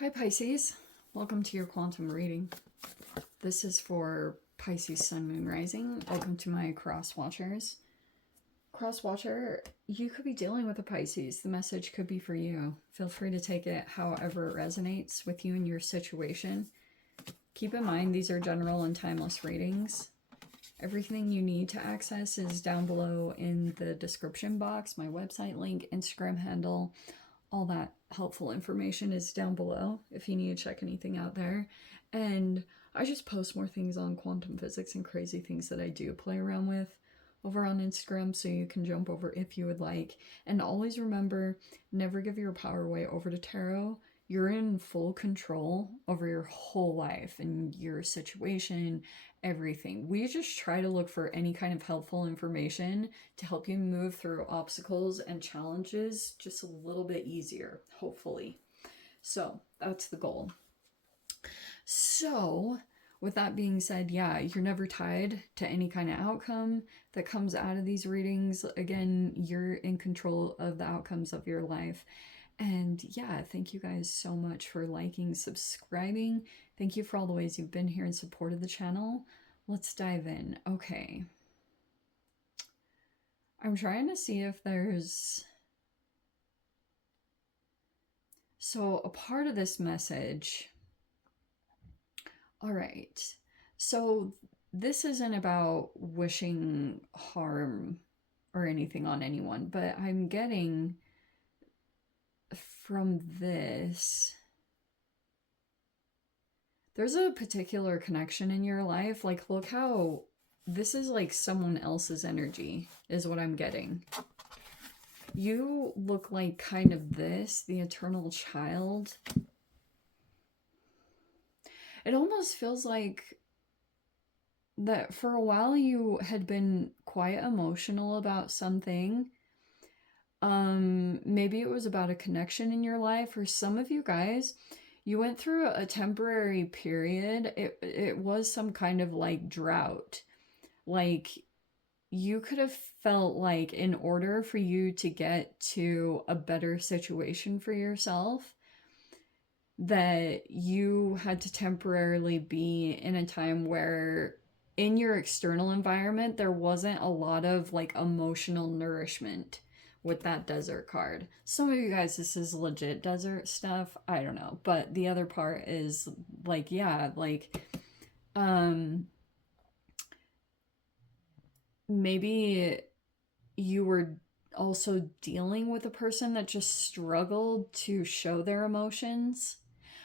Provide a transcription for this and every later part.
Hi Pisces, welcome to your quantum reading. This is for Pisces Sun Moon Rising. Welcome to my cross watchers. Cross watcher, you could be dealing with a Pisces. The message could be for you. Feel free to take it however it resonates with you and your situation. Keep in mind these are general and timeless readings. Everything you need to access is down below in the description box. My website link, Instagram handle, all that helpful information is down below if you need to check anything out there. And I just post more things on quantum physics and crazy things that I do play around with over on Instagram, so you can jump over if you would like. And always remember, never give your power away over to tarot. You're in full control over your whole life and your situation, everything. We just try to look for any kind of helpful information to help you move through obstacles and challenges just a little bit easier, hopefully. So that's the goal. So with that being said, yeah, you're never tied to any kind of outcome that comes out of these readings. Again, you're in control of the outcomes of your life. And yeah, thank you guys so much for liking, subscribing. Thank you for all the ways you've been here and supported the channel. Let's dive in. Okay. I'm trying to see if there's... So a part of this message... All right. So this isn't about wishing harm or anything on anyone, but I'm getting from this, there's a particular connection in your life. Like, look how this is like someone else's energy is what I'm getting. You look like kind of this, the eternal child. It almost feels like that for a while you had been quite emotional about something. Maybe it was about a connection in your life, or some of you guys, you went through a temporary period. It was some kind of like drought. Like, you could have felt like in order for you to get to a better situation for yourself, that you had to temporarily be in a time where in your external environment there wasn't a lot of like emotional nourishment with that desert card. Some of you guys, this is legit desert stuff, I don't know, but the other part is like, yeah, like maybe you were also dealing with a person that just struggled to show their emotions.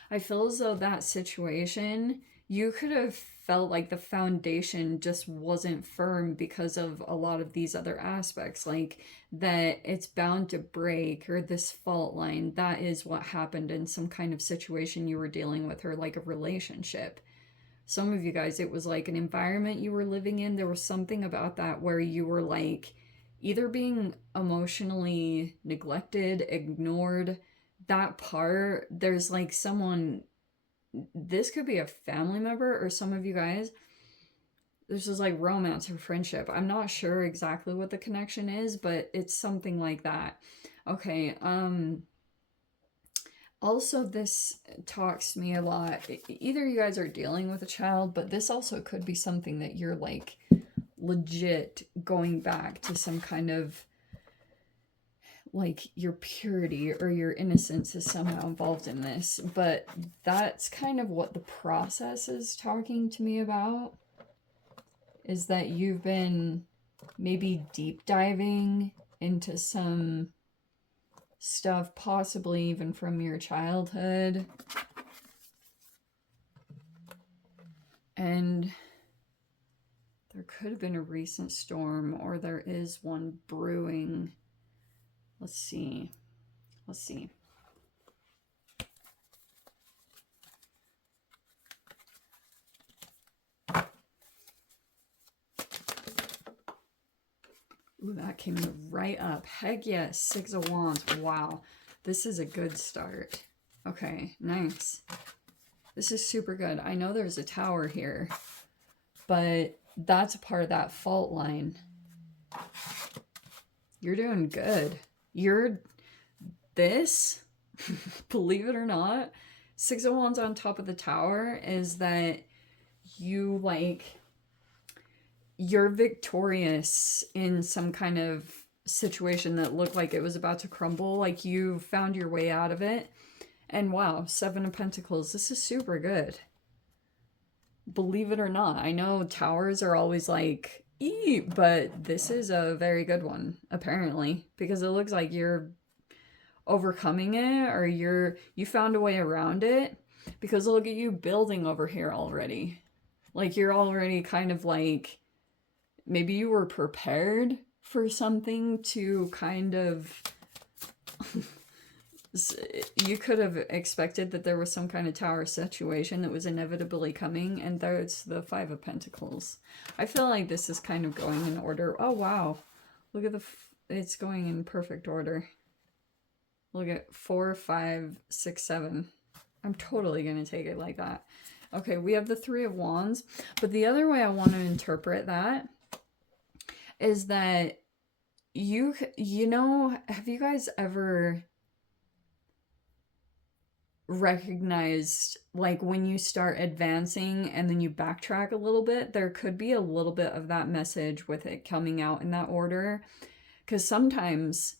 I feel as though that situation, you could have felt like the foundation just wasn't firm because of a lot of these other aspects, like that it's bound to break, or this fault line. That is what happened in some kind of situation you were dealing with, or like a relationship. Some of you guys, it was like an environment you were living in. There was something about that where you were like either being emotionally neglected, ignored. That part, there's like someone, this could be a family member, or some of you guys, this is like romance or friendship. I'm not sure exactly what the connection is, but it's something like that. Okay, also this talks to me a lot. Either you guys are dealing with a child, but this also could be something that you're like legit going back to some kind of like your purity or your innocence is somehow involved in this. But that's kind of what the process is talking to me about, is that you've been maybe deep diving into some stuff, possibly even from your childhood. And there could have been a recent storm, or there is one brewing. Let's see. Let's see. Ooh, that came right up. Heck yes, 6 of Wands. Wow. This is a good start. Okay, nice. This is super good. I know there's a tower here, but that's a part of that fault line. You're doing good. You're this, believe it or not, Six of Wands on top of the Tower is that you, like, you're victorious in some kind of situation that looked like it was about to crumble. Like, you found your way out of it. And wow, Seven of Pentacles. This is super good. Believe it or not. I know towers are always like, but this is a very good one, apparently. Because it looks like you're overcoming it, or you found a way around it. Because look at you building over here already. Like, you're already kind of like, maybe you were prepared for something to kind of... You could have expected that there was some kind of tower situation that was inevitably coming, and there's the Five of Pentacles. I feel like this is kind of going in order. Oh, wow. Look at it's going in perfect order. Look at 4, 5, 6, 7. I'm totally going to take it like that. Okay, we have the Three of Wands, but the other way I want to interpret that is that you know, have you guys ever recognized, like, when you start advancing and then you backtrack a little bit, there could be a little bit of that message with it coming out in that order? Because sometimes,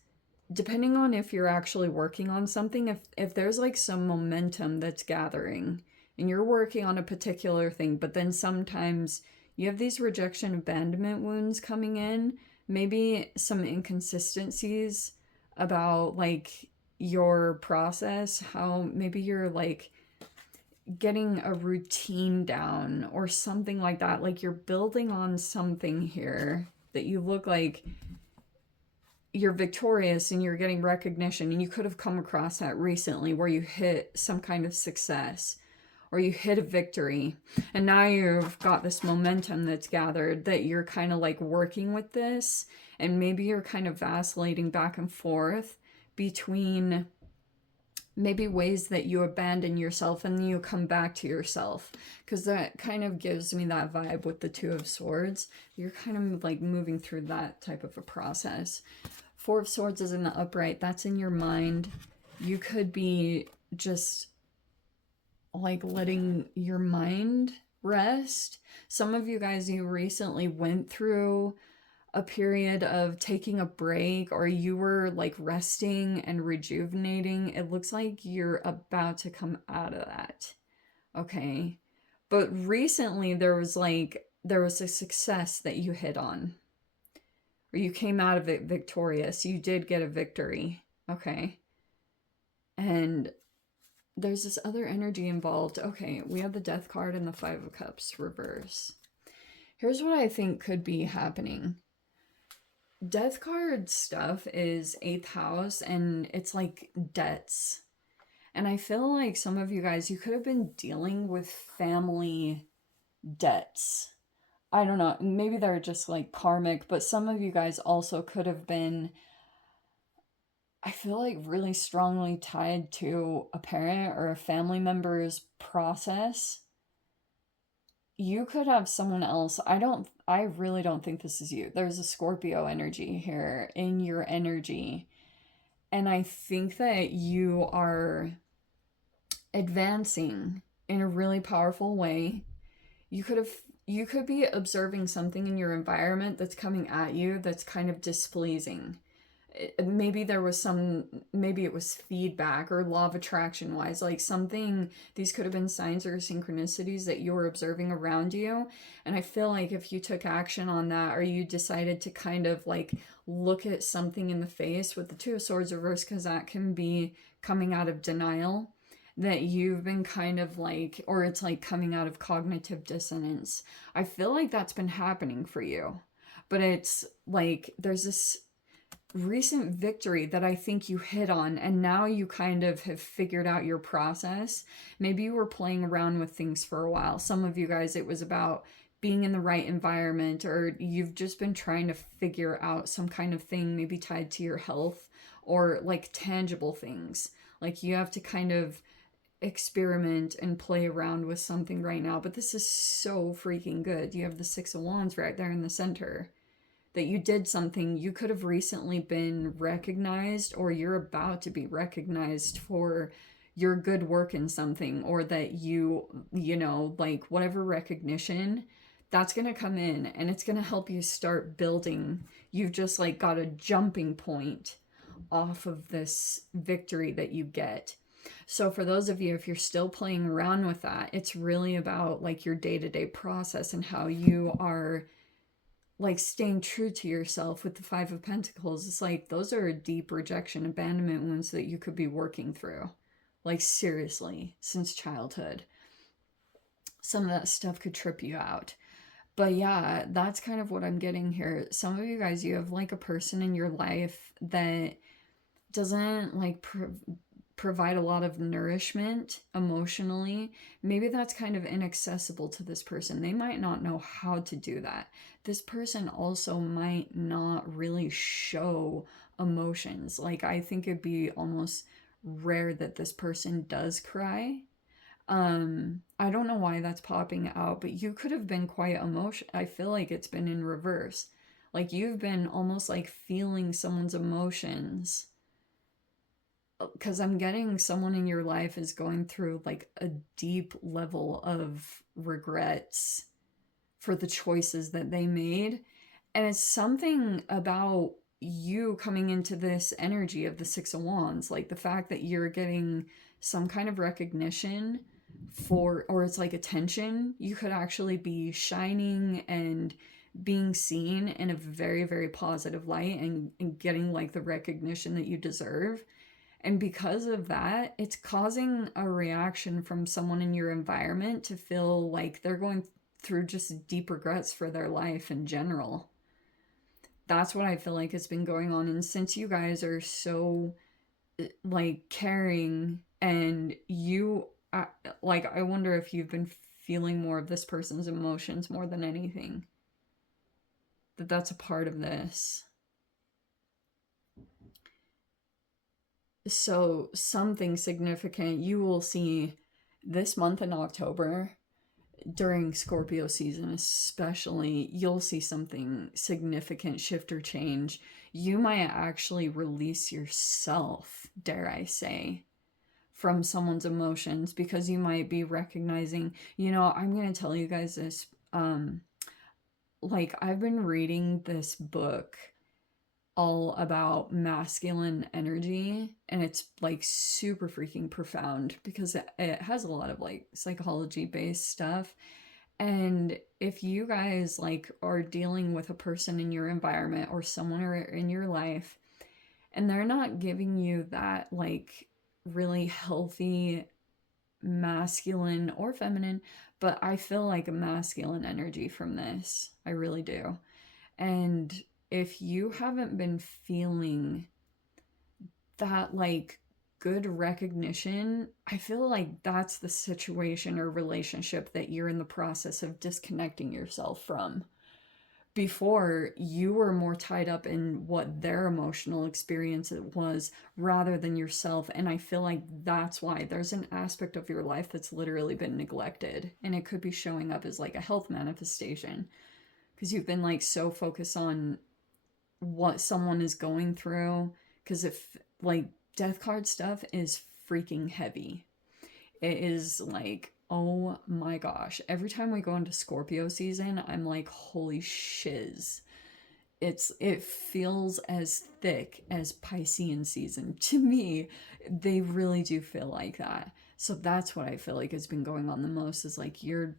depending on if you're actually working on something, if there's like some momentum that's gathering and you're working on a particular thing, but then sometimes you have these rejection abandonment wounds coming in, maybe some inconsistencies about, like, your process, how maybe you're like getting a routine down or something like that. Like, you're building on something here that you look like you're victorious and you're getting recognition, and you could have come across that recently where you hit some kind of success or you hit a victory, and now you've got this momentum that's gathered that you're kind of like working with this, and maybe you're kind of vacillating back and forth between maybe ways that you abandon yourself and then you come back to yourself, because that kind of gives me that vibe with the Two of Swords. You're kind of like moving through that type of a process. Four of Swords is in the upright. That's in your mind. You could be just like letting your mind rest. Some of you guys, you recently went through a period of taking a break, or you were like resting and rejuvenating. It looks like you're about to come out of that. Okay. But recently there was a success that you hit on, or you came out of it victorious. You did get a victory. Okay. And there's this other energy involved. Okay. We have the Death card and the Five of Cups reverse. Here's what I think could be happening. Death card stuff is 8th house, and it's like debts. And I feel like some of you guys, you could have been dealing with family debts. I don't know, maybe they're just like karmic, but some of you guys also could have been, I feel like, really strongly tied to a parent or a family member's process. You could have someone else. I really don't think this is you. There's a Scorpio energy here in your energy. And I think that you are advancing in a really powerful way. You could be observing something in your environment that's coming at you that's kind of displeasing. Maybe there was maybe it was feedback or law of attraction wise, like something. These could have been signs or synchronicities that you were observing around you. And I feel like if you took action on that, or you decided to kind of like look at something in the face with the Two of Swords reverse, because that can be coming out of denial, that you've been kind of like, or it's like coming out of cognitive dissonance. I feel like that's been happening for you, but it's like there's this recent victory that I think you hit on, and now you kind of have figured out your process. Maybe you were playing around with things for a while. Some of you guys, it was about being in the right environment, or you've just been trying to figure out some kind of thing, maybe tied to your health, or like tangible things. Like you have to kind of experiment and play around with something right now. But this is so freaking good. You have the Six of Wands right there in the center. That you did something. You could have recently been recognized, or you're about to be recognized for your good work in something, or that you know, like whatever recognition, that's going to come in and it's going to help you start building. You've just like got a jumping point off of this victory that you get. So for those of you, if you're still playing around with that, it's really about like your day-to-day process and how you are like staying true to yourself with the Five of Pentacles. It's like those are deep rejection, abandonment wounds that you could be working through. Like seriously, since childhood. Some of that stuff could trip you out. But yeah, that's kind of what I'm getting here. Some of you guys, you have like a person in your life that doesn't like provide a lot of nourishment emotionally. Maybe that's kind of inaccessible to this person. They might not know how to do that. This person also might not really show emotions. Like, I think it'd be almost rare that this person does cry. I don't know why that's popping out, but you could have been quite emotional. I feel like it's been in reverse. Like you've been almost like feeling someone's emotions, because I'm getting someone in your life is going through like a deep level of regrets for the choices that they made. And it's something about you coming into this energy of the Six of Wands, like the fact that you're getting some kind of recognition for, or it's like attention. You could actually be shining and being seen in a very, very positive light, and getting like the recognition that you deserve. And because of that, it's causing a reaction from someone in your environment to feel like they're going through just deep regrets for their life in general. That's what I feel like has been going on. And since you guys are so like caring, and you like, I wonder if you've been feeling more of this person's emotions more than anything. That's a part of this. So something significant you will see this month in October, during Scorpio season especially. You'll see something significant shift or change. You might actually release yourself, dare I say, from someone's emotions, because you might be recognizing, you know, I'm going to tell you guys this. Like, I've been reading this book all about masculine energy, and it's like super freaking profound because it has a lot of like psychology based stuff. And if you guys like are dealing with a person in your environment or someone in your life, and they're not giving you that like really healthy masculine or feminine, but I feel like a masculine energy from this, I really do. And if you haven't been feeling that like good recognition, I feel like that's the situation or relationship that you're in the process of disconnecting yourself from. Before, you were more tied up in what their emotional experience was rather than yourself. And I feel like that's why there's an aspect of your life that's literally been neglected. And it could be showing up as like a health manifestation, because you've been like so focused on what someone is going through. Because if like death card stuff is freaking heavy, it is like, oh my gosh, every time we go into Scorpio season, I'm like, holy shiz. It feels as thick as Piscean season to me. They really do feel like that. So that's what I feel like has been going on the most, is like you're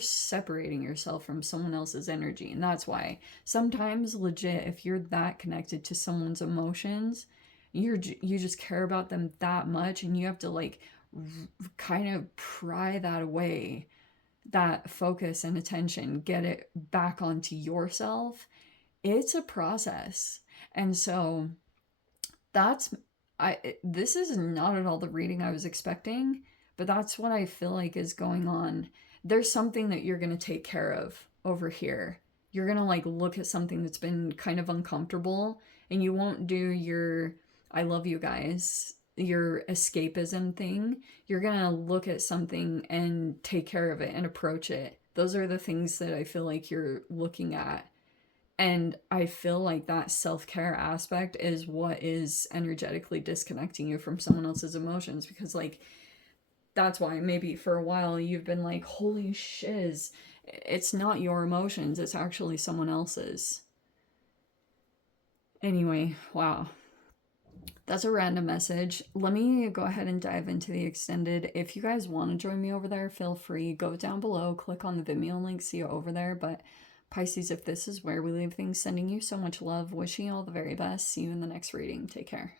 separating yourself from someone else's energy. And that's why sometimes, legit, if you're that connected to someone's emotions, you just care about them that much, and you have to like kind of pry that away, that focus and attention, get it back onto yourself. It's a process. And so that's, this is not at all the reading I was expecting, but that's what I feel like is going on. There's something that you're going to take care of over here. You're going to like look at something that's been kind of uncomfortable, and you won't do your I love you guys, your escapism thing. You're going to look at something and take care of it and approach it. Those are the things that I feel like you're looking at And I feel like that self-care aspect is what is energetically disconnecting you from someone else's emotions, because like that's why maybe for a while you've been like, holy shiz, it's not your emotions, it's actually someone else's. Anyway, wow. That's a random message. Let me go ahead and dive into the extended. If you guys want to join me over there, feel free. Go down below, click on the Vimeo link, see you over there. But Pisces, if this is where we leave things, sending you so much love, wishing you all the very best. See you in the next reading. Take care.